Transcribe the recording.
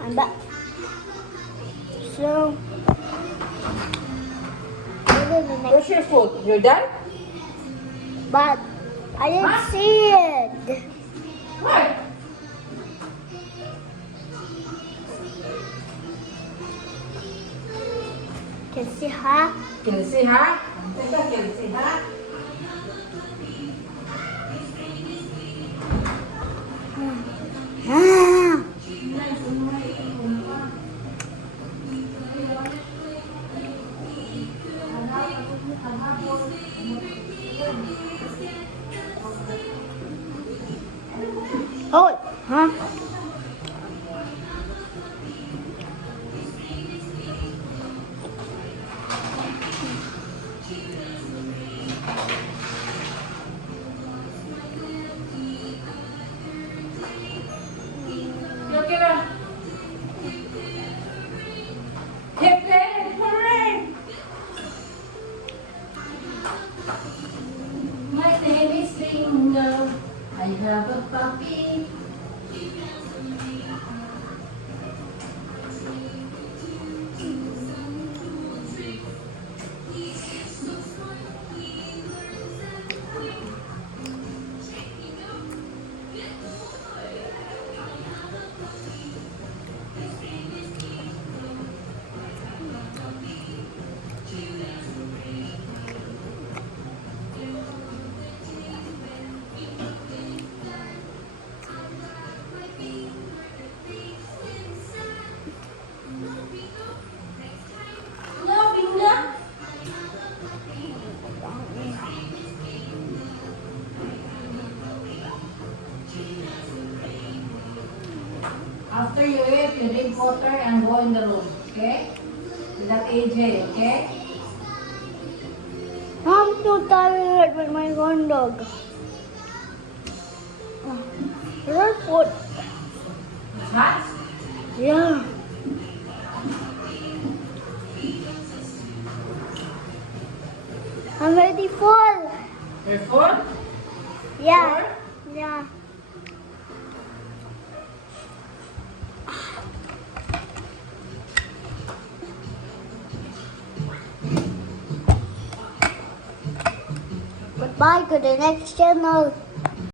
I'm back. So, Where's your food? You're done? but I didn't see it. What? Can see her. Can you see her? Can you see her? Ah. Oh, huh? Look at her. Hip leg, hooray! My name is Ringo. I have a puppy. Loving na. After you eat, you drink water and go in the room, okay? With that AJ, okay? I'm too tired with my corn dog. Your food. It's hot? Yeah. I'm ready full. You're full? Yeah. Yeah. Goodbye to the next channel.